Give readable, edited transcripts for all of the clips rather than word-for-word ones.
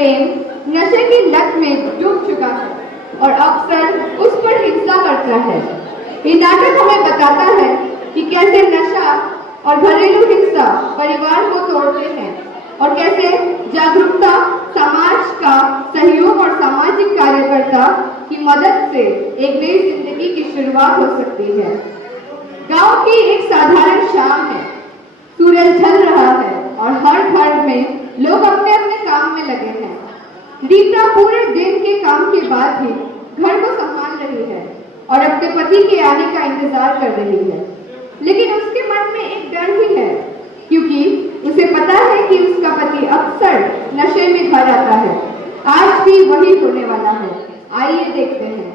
प्रेम नशे की लत में डूब चुका है और अक्सर उस पर हिंसा करता है। ये नाटक हमें बताता है कि कैसे नशा और घरेलू हिंसा परिवार को तोड़ते हैं और कैसे जागरूकता, समाज का सहयोग और सामाजिक कार्यकर्ता की मदद से एक नई जिंदगी की शुरुआत हो सकती है। गांव की एक साधारण शाम है, सूरज ढल रहा है और हर घर में लोग अपने अपने काम में लगे हैं। रीता पूरे दिन के काम के बाद भी घर को संभाल रही है और अपने पति के आने का इंतजार कर रही है, लेकिन उसके मन में एक डर भी है क्योंकि उसे पता है कि उसका पति अक्सर नशे में घर आता है। आज भी वही होने वाला है। आइए देखते हैं।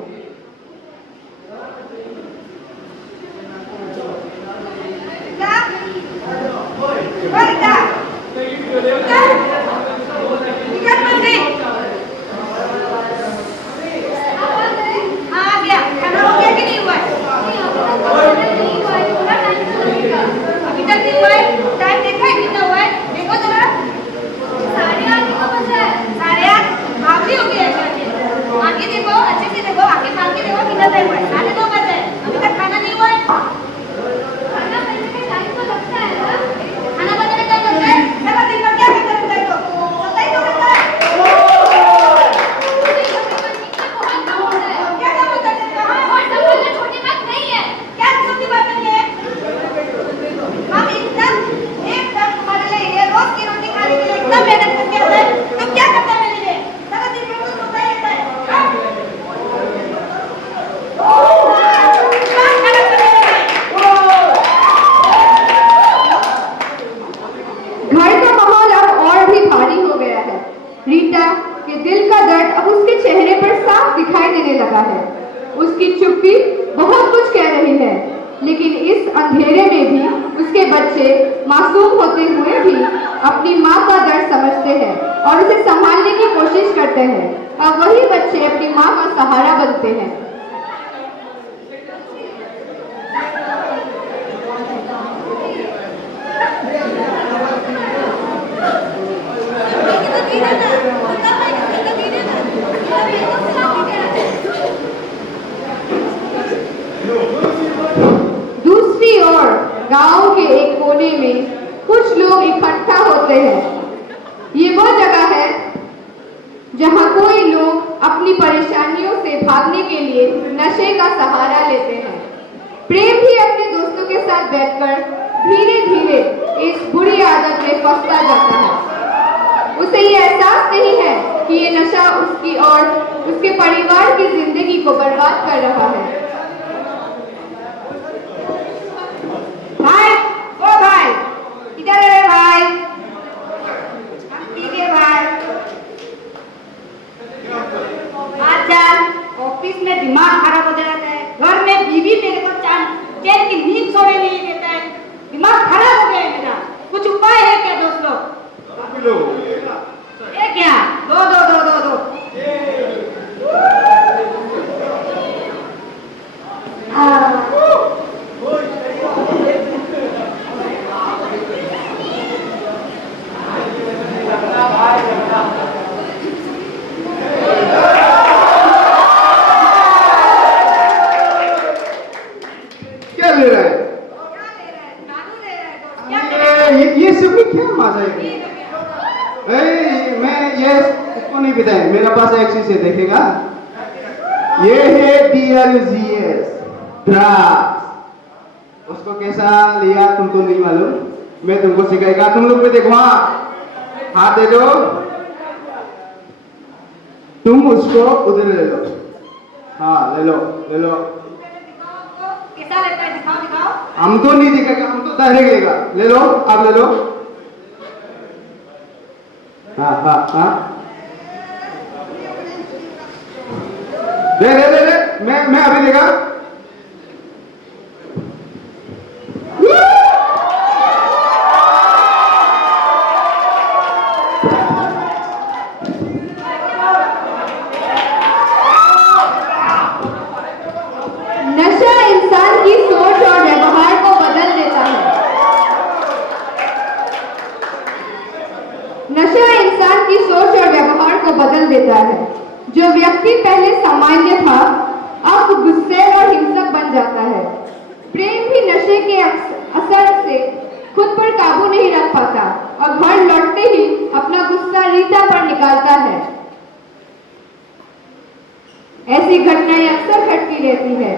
रीता के दिल का दर्द अब उसके चेहरे पर साफ दिखाई देने लगा है। उसकी चुप्पी बहुत कुछ कह रही है, लेकिन इस अंधेरे में भी उसके बच्चे मासूम होते हुए भी अपनी माँ का दर्द समझते हैं और उसे संभालने की कोशिश करते हैं। अब वही बच्चे अपनी माँ का सहारा बनते हैं। दूसरी ओर गांव के एक कोने में कुछ लोग इकट्ठा होते हैं। ये वो जगह है जहां कोई लोग अपनी परेशानियों से भागने के लिए नशे का सहारा लेते हैं। प्रेम भी अपने दोस्तों के साथ बैठकर धीरे धीरे इस बुरी आदत में फंसता जाता है। उसे ये एहसास नहीं है कि ये नशा उसकी और उसके परिवार की जिंदगी को बर्बाद कर रहा है। भाई, ओ भाई, इधर है भाई। ठीक है भाई। आजकल ऑफिस में दिमाग खराब हो जाता है, घर में बीवी मेरे को चैन की नींद सोने नहीं देता है, दिमाग खराब हो गया है मेरा। कुछ उपाय है क्या दोस्त लोग? ये क्या? दो दो दो दो दो। क्या ले रहा है? ये सब में क्या मजा है? मैं ये इसको नहीं पता है, मेरे पास एक चीज है, देखेगा? ये है DRGS, ड्रग्स। उसको कैसा लिया तुमको नहीं मालूम, मैं तुमको सिखाएगा। तुम लोग भी देखो, हाँ हाथ दे दो, तुम उसको उधर ले लो। हाँ ले लो ले लो। कैसा लगता है? दिखाओ दिखाओ। हम तो नहीं दिखेगा, हम तो डायरेक्ट लेगा। ले लो, आप ले लो। हाँ हाँ हाँ, ले ले ले ले, मैं अभी लेगा। नशा इंसान की सोच और व्यवहार को बदल देता है। नशा इंसान की सोच और व्यवहार को बदल देता है। जो व्यक्ति पहले सामान्य था अब गुस्से और हिंसक बन जाता है। प्रेम भी नशे के असर से खुद पर काबू नहीं रख पाता और घर लौटते ही अपना गुस्सा रीता पर निकालता है। ऐसी घटनाएं अक्सर घटती रहती है।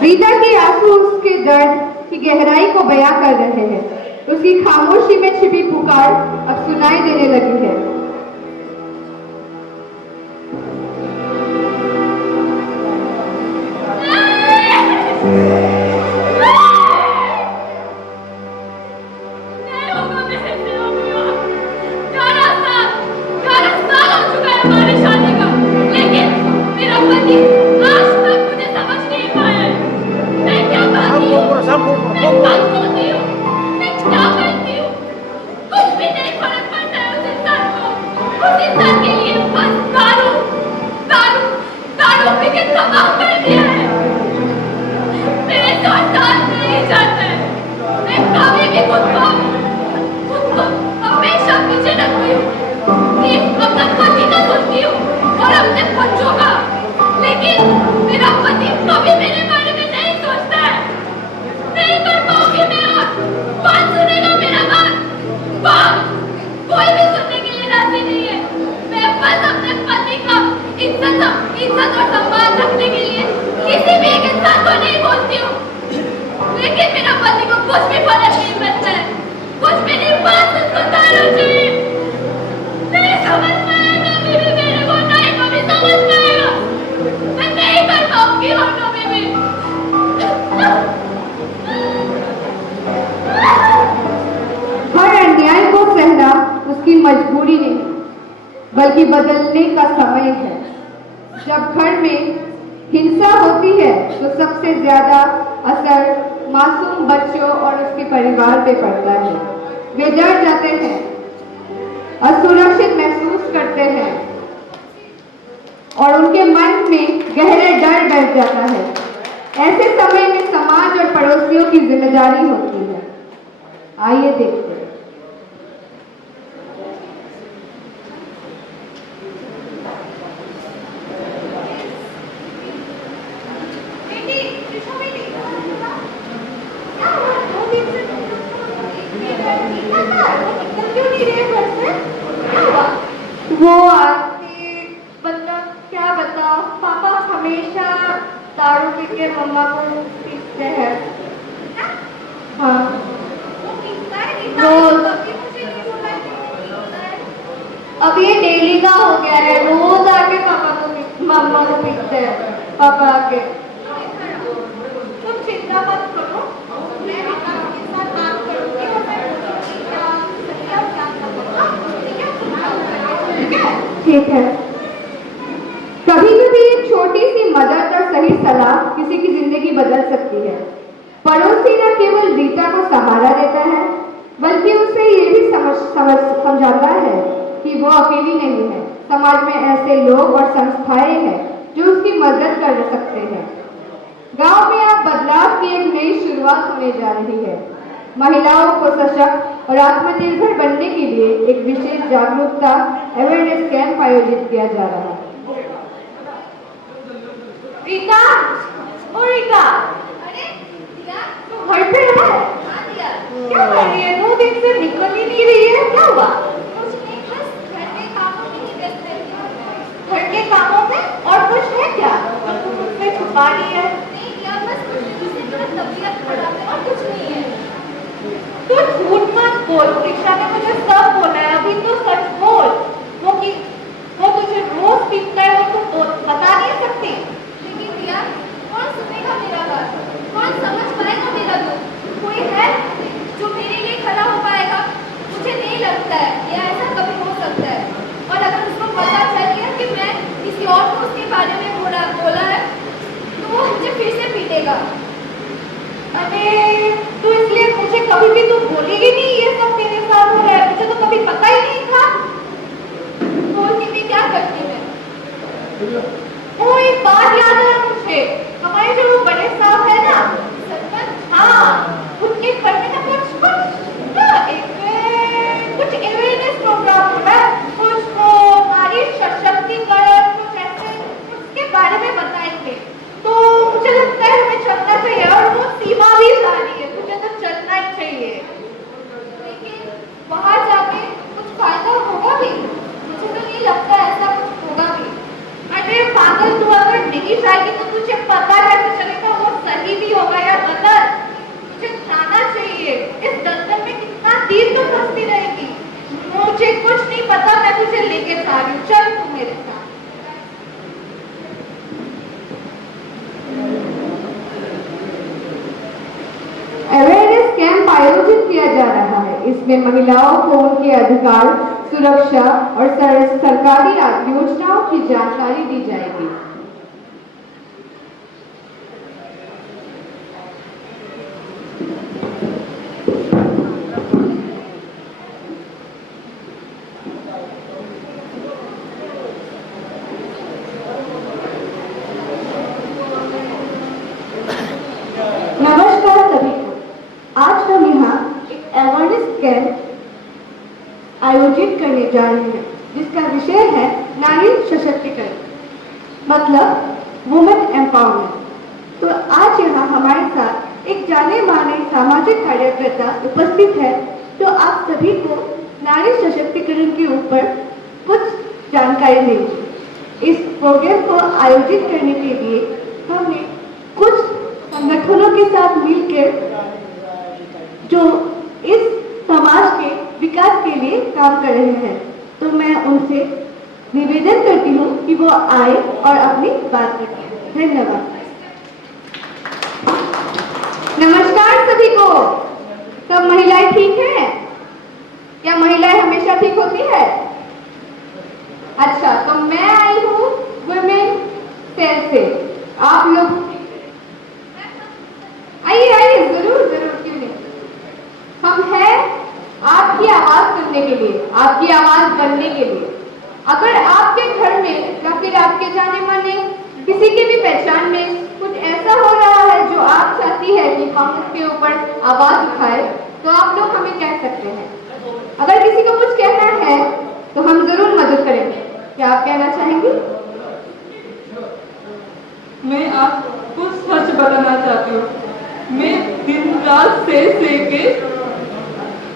रीता के आंसू उसके दर्द की गहराई को बयां कर रहे हैं। उसकी खामोशी में छिपी पुकार अब सुनाई देने लगी है। इज्जत और सम्मान रखने के लिए किसी भी एक इंसान को नहीं बोलती हूँ, लेकिन मेरा पति को कुछ भी फर्क नहीं पड़ता है, कुछ भी नहीं, बस उसको तारा चाहिए। नहीं समझ में आएगा बीबी, मेरे को नहीं कभी समझ में आएगा, मैं नहीं कर पाऊंगी और कभी भी। हर अन्याय को सहना उसकी मजबूरी नहीं बल्कि बदलने का समय है। जब घर में हिंसा होती है तो सबसे ज्यादा असर मासूम बच्चों और उसके परिवार पे पड़ता है। वे डर जाते हैं, असुरक्षित महसूस करते हैं और उनके मन में गहरा डर बैठ जाता है। ऐसे समय में समाज और पड़ोसियों की जिम्मेदारी होती है। आइए देखते हैं। वो आती, मतलब क्या बताओ, पापा हमेशा दारू पी के मम्मा को पीटते हैं। हाँ रोज। अब ये डेली का हो गया है, रोज आके पापा को मम्मा को पीटते हैं पापा आके। तुम चिंता मत करो, मैं आपके साथ बात करूंगी और मैं ठीक है। कभी कभी एक छोटी सी मदद और सही सलाह किसी की जिंदगी बदल सकती है। पड़ोसी न केवल रीता को सहारा देता है बल्कि उसे ये भी समझाता है कि वो अकेली नहीं है। समाज में ऐसे लोग और संस्थाएं हैं जो उसकी मदद कर सकते हैं। गांव में अब बदलाव की एक नई शुरुआत होने जा रही है। महिलाओं को सशक्त और आत्मनिर्भर बनने के लिए एक विशेष जागरूकता अवेयरनेस कैंप आयोजित किया जा रहा है। रीता, ओ रीता, अरे दिया, तू घर पे है? हाँ दिया। क्या कर रही है? 2 दिन से निकल ही नहीं रही है, क्या हुआ? कुछ नहीं, बस घर के कामों में ही व्यस्त रहती हूँ। घर के कामों में? और कुछ है क्या? तुम मुझसे छुपा रही है? नहीं दिया, बस कुछ दिन से मेरा तबीयत खराब है और कुछ नहीं है। तो झूठ मत बोल, ऋषा ने मुझे सब बोला है, अभी तो सच बोल। वो तुझे रोज पीटता है, वो तुम बता नहीं सकती। लेकिन दिया, कौन सुनेगा मेरा बात? कौन समझ पाएगा मेरा दुख? कोई है जो मेरे लिए खड़ा हो पाएगा? मुझे नहीं लगता फिर से पीटेगा। अरे तो इसलिए मुझे कभी भी तू बोलेगी नहीं ये सब मेरे साथ हो रहा है, मुझे तो कभी पता ही नहीं था। बोलती मैं क्या करती मैं। ओ एक बात याद है मुझे, हमारे जो बड़े साहब है ना सरपंच, हाँ उनके घर में ना कुछ अवेयरनेस प्रोग्राम हो रहा है, कुछ वो नारी सशक्तिकरण कुछ ऐसे उसके बारे में बताएंगे। तो मुझे लगता है हमें चलना चाहिए और वो सीमा भी जा रही है, मुझे तो चलना ही चाहिए। लेकिन वहां जाके कुछ फायदा होगा भी? मुझे तो नहीं लगता ऐसा कुछ होगा भी। अरे पागल, तू अगर नहीं जाएगी तो तुझे पता कैसे चलेगा वो सही भी होगा या गलत? मुझे जाना चाहिए। इस दलदल में कितना देर तो फंसती रहेगी। मुझे कुछ नहीं पता, मैं तुझे लेके जा रही हूँ, चल तू मेरे साथ। अवेयरनेस कैंप आयोजित किया जा रहा है। इसमें महिलाओं को उनके अधिकार, सुरक्षा और सरकारी योजनाओं की जानकारी दी जाएगी। नमस्कार सभी को। आज हम यहाँ एक अवेयरनेस कैंप आयोजित करने जा रहे हैं जिसका विषय है नारी सशक्तिकरण, मतलब वुमेन एम्पावरमेंट। तो आज यहाँ हमारे साथ एक जाने माने सामाजिक कार्यकर्ता उपस्थित है जो आप सभी को नारी सशक्तिकरण के ऊपर कुछ जानकारी देंगे। इस प्रोग्राम को आयोजित करने के लिए हमने कुछ संगठनों के साथ मिलकर जो इस समाज के विकास के लिए काम कर रहे हैं, तो मैं उनसे निवेदन करती हूँ कि वो आए और अपनी बात रखें। धन्यवाद। नमस्कार सभी को। सब महिलाएं ठीक हैं? क्या महिलाएं हमेशा ठीक होती है? अच्छा, तो मैं आई हूँ वुमेन सेल से। आप लोग आइए आइए, जरूर जरूर, क्यों नहीं। हम हैं आपकी आवाज सुनने के लिए, आपकी आवाज बनने के लिए। अगर आपके घर में या फिर आपके जाने माने किसी की भी पहचान में कुछ ऐसा हो रहा है जो आप चाहती है कि हम उसके ऊपर आवाज उठाए, तो आप लोग हमें कह सकते हैं। अगर किसी को कुछ कहना है तो हम जरूर मदद करेंगे। क्या आप कहना चाहेंगी? मैं आपको सच बताना चाहती हूँ। मैं दिन रात से के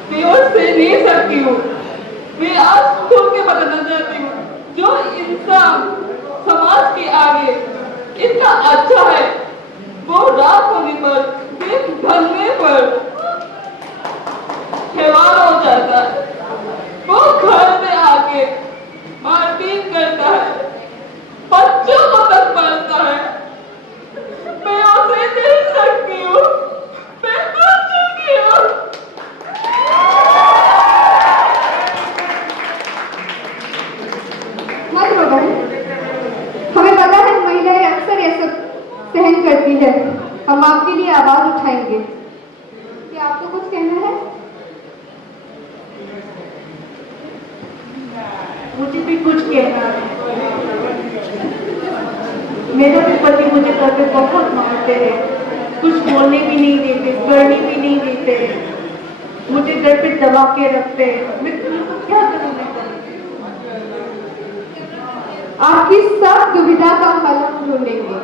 बेहोश से नहीं सकती हूँ। मैं आज खुल के बताना चाहती हूँ, जो इंसान समाज के आगे इतना अच्छा है, वो रात होने पर, दिन ढलने पर हैवान हो जाता है। वो घर में आके मारपीट करता है, बच्चों को तक मारता है। मैं उसे नहीं सकती हूँ, मैं मर चुकी हूँ। मत रो बहन, हमें पता है महिलाएं अक्सर ये सब सहन करती है। हम आपके लिए आवाज उठाएंगे। क्या आपको कुछ कहना है? मुझे भी कुछ कहना है। मेरा भी पति मुझे घर पे बहुत मारते हैं, कुछ बोलने भी नहीं देते, करने भी नहीं देते, मुझे घर पे दबा के रखते हैं। मैं तुमको क्या करूँ? आपकी सब दुविधा का हल हम ढूंढेंगे।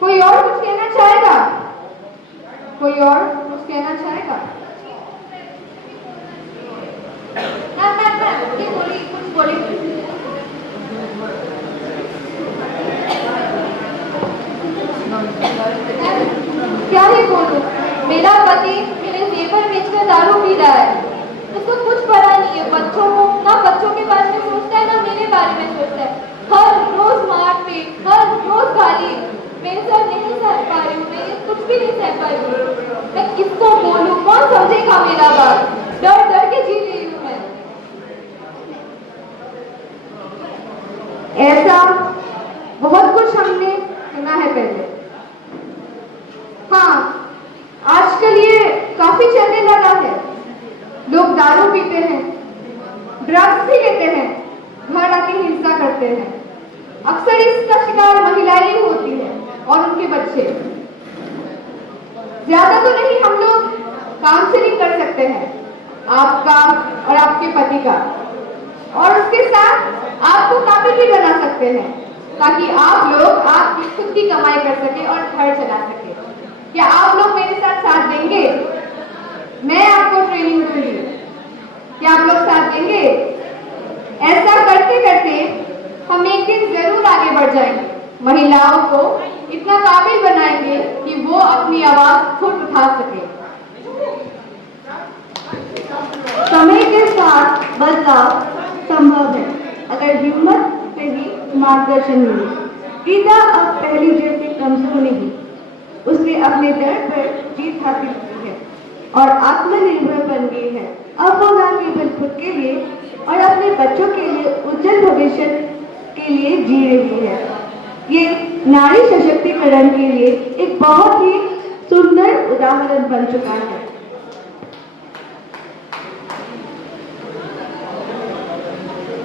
कोई और कुछ कहना चाहेगा? कोई और कुछ कहना चाहेगा? कुछ बोली। क्या ही बोलूं, मेरा पति मेरे जेवर बेचकर दारू पी रहा है। उसको कुछ पता नहीं है, बच्चों को ना बच्चों के बारे में सोचता है ना मेरे बारे में सोचता है। हर रोज मारपीट, हर रोज गाली। मैं सर नहीं सह पा रही हूँ, मैं कुछ भी नहीं सह पा रही हूँ। मैं किसको बोलूं, कौन समझेगा मेरा बात? डर डर के जी रही हूँ मैं। ऐसा बहुत कुछ हमने सुना है पहले, ड्रग्स भी लेते हैं, घर आके हिंसा करते हैं। अक्सर इसका शिकार महिलाएं ही होती हैं और उनके बच्चे। ज्यादा तो नहीं हम लोग काउंसलिंग कर सकते हैं, आपका और आपके पति का, और उसके साथ आपको काबिल भी बना सकते हैं ताकि आप लोग आपकी खुद की कमाई कर सके और घर चला सके। क्या आप लोग मेरे साथ देंगे? मैं आपको ट्रेनिंग दूंगी, क्या आप लोग साथ देंगे? ऐसा करते करते हम एक दिन जरूर आगे बढ़ जाएंगे, महिलाओं को इतना काबिल बनाएंगे कि वो अपनी आवाज खुद उठा सके। समय के साथ बदलाव संभव है अगर हिम्मत से ही मार्गदर्शन मिले। रीता अब पहली जैसी कमजोर नहीं, उसने अपने डर पर जीत हासिल की है और आत्मनिर्भर बन गई है। अब वो न केवल खुद के लिए और अपने बच्चों के लिए उज्जवल भविष्य के लिए जी रही है। ये नारी सशक्तिकरण के लिए एक बहुत ही सुंदर उदाहरण बन चुका है।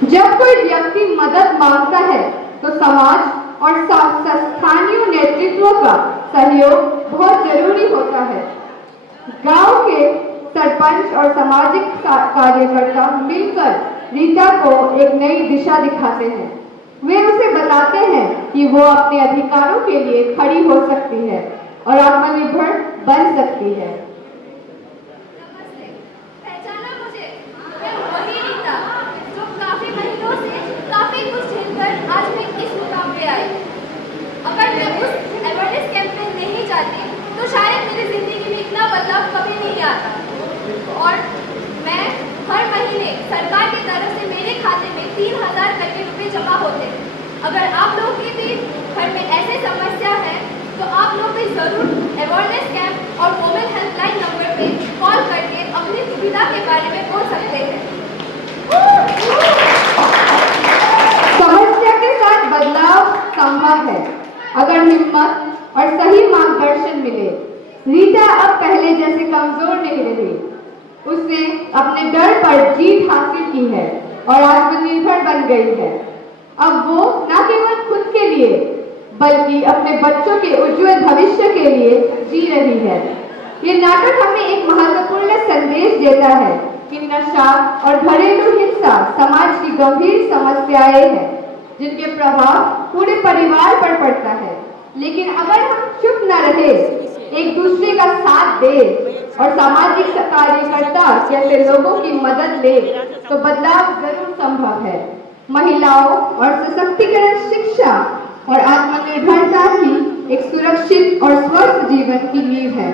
जब कोई व्यक्ति मदद मांगता है तो समाज और स्थानीय नेतृत्व का सहयोग बहुत जरूरी होता है। गांव के सरपंच और सामाजिक कार्यकर्ता मिलकर रीता को एक नई दिशा दिखाते हैं। वे उसे बताते हैं कि वो अपने अधिकारों के लिए खड़ी हो सकती है और आत्मनिर्भर बन सकती है। पहचाना मुझे? मैं वही रीता जो काफी महीनों से काफी कुछ झेलकर आज मैं इस मुकाम पे आई। अगर मैं उस अवेयरनेस कैंप में नहीं जाती तो शायद मेरी जिंदगी में इतना बदलाव कभी नहीं आता। और मैं हर महीने सरकार की तरफ से मेरे खाते में 3000 करके रुपए जमा होते हैं। अगर आप लोगों के भी घर में ऐसे समस्या है तो आप लोग भी जरूर अवेयरनेस कैंप और वुमेन हेल्पलाइन नंबर पे कॉल करके अपनी सुविधा के बारे में बोल सकते हैं। समस्या के साथ बदलाव संभव है अगर हिम्मत और सही मार्गदर्शन मिले। रीता अब पहले जैसे कमजोर नहीं रही, उसने अपने डर पर जीत हासिल की है और आत्मनिर्भर बन गई है। अब वो न केवल खुद के लिए बल्कि अपने बच्चों के उज्जवल भविष्य के लिए जी रही है। ये नाटक हमें एक महत्वपूर्ण संदेश देता है कि नशा और घरेलू हिंसा समाज की गंभीर समस्याएं हैं जिनके प्रभाव पूरे परिवार पर पड़ता है। लेकिन अगर हम चुप न रहे, एक दूसरे का साथ दे और सामाजिक कार्यकर्ता जैसे लोगों की मदद ले तो बदलाव जरूर संभव है। महिलाओं और सशक्तिकरण, शिक्षा और आत्मनिर्भरता ही एक सुरक्षित और स्वस्थ जीवन की नींव है।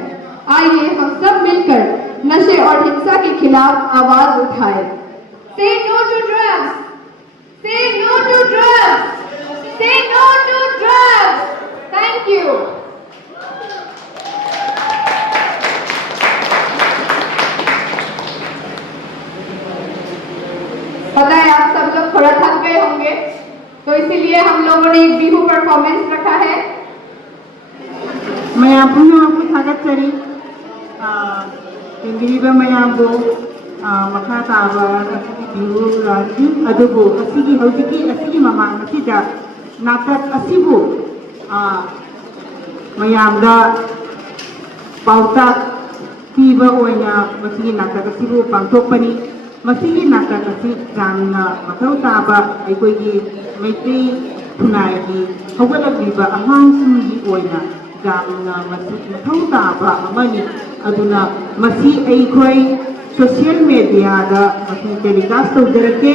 आइए हम सब मिलकर नशे और हिंसा के खिलाफ आवाज उठाएं। Say no to drugs! Say no to drugs! Say no to drugs! Thank you. पता है आप सब लोग थोड़ा थक गए होंगे, तो इसीलिए हम लोगों ने एक बिहू परफॉर्मेंस रखा है। मैं पुनः स्वागत करी इंदिरिबा मयामबो मखा ताबा बिहू राजी अदुबो असिगी हौजिकी असिगी ममांग असिदा नाटक असिबो मयामदा पाउता पीबा ओइना मसिगी नाटक असिबो पांथोकपनी। मसिगी नाटक असी जामना मथौ ताबा अइकोइगी मैत्री खुनाइगी हौगलक्लिबा अहांसिंगी ओइना जामना मसी मथौ ताबा अमनी। अदुना मसी अइखोइ सोशल मीडियादा मसी टेलीकास्ट तौजरके।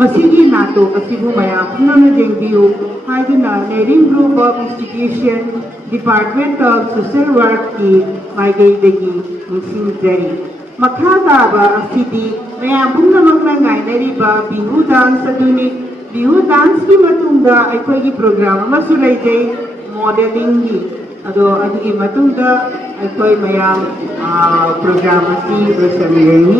मसीगी नाटक असिबु मयाम पुनः जेंबियो हाइदुना नेरिंग group of institution department of social work की माइगैदगी निसिंजरी। मखा ताबा असिदी मयाम पुनमकना गाइनरिबा बिहू डांस अदुनी। बिहू डांस की मतुंगा अइखोइगी प्रोग्राम अमसु लैजै मॉडलिंग की अदो अदुगी मतुंगा अइखोइ मयाम प्रोग्राम असि लोइसनलेनी।